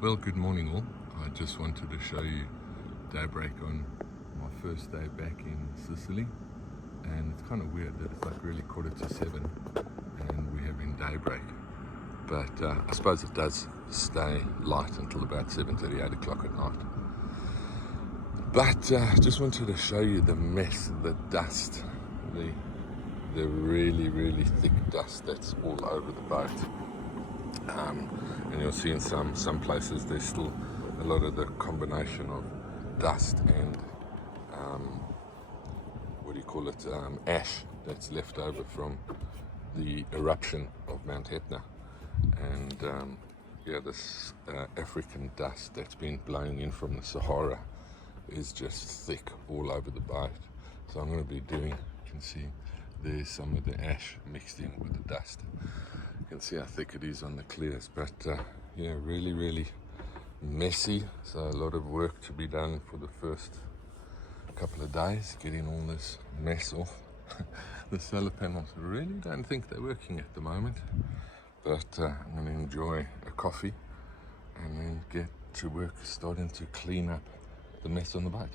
Well, good morning all. I just wanted to show you daybreak on my first day back in Sicily, and it's kind of weird that it's like really 7:15 and we're having daybreak, but I suppose it does stay light until about 7:30, 8 o'clock at night. But just wanted to show you the mess, the dust, the really thick dust that's all over the boat. And you'll see in some places there's still a lot of the combination of dust and ash that's left over from the eruption of Mt Etna, and this African dust that's been blowing in from the Sahara is just thick all over the boat. So I'm going to be doing, you can see there's some of the ash mixed in with the dust. You can see how thick it is on the clears, but really messy. So a lot of work to be done for the first couple of days, getting all this mess off. The solar panels, I really don't think they're working at the moment, but I'm going to enjoy a coffee and then get to work starting to clean up the mess on the boat.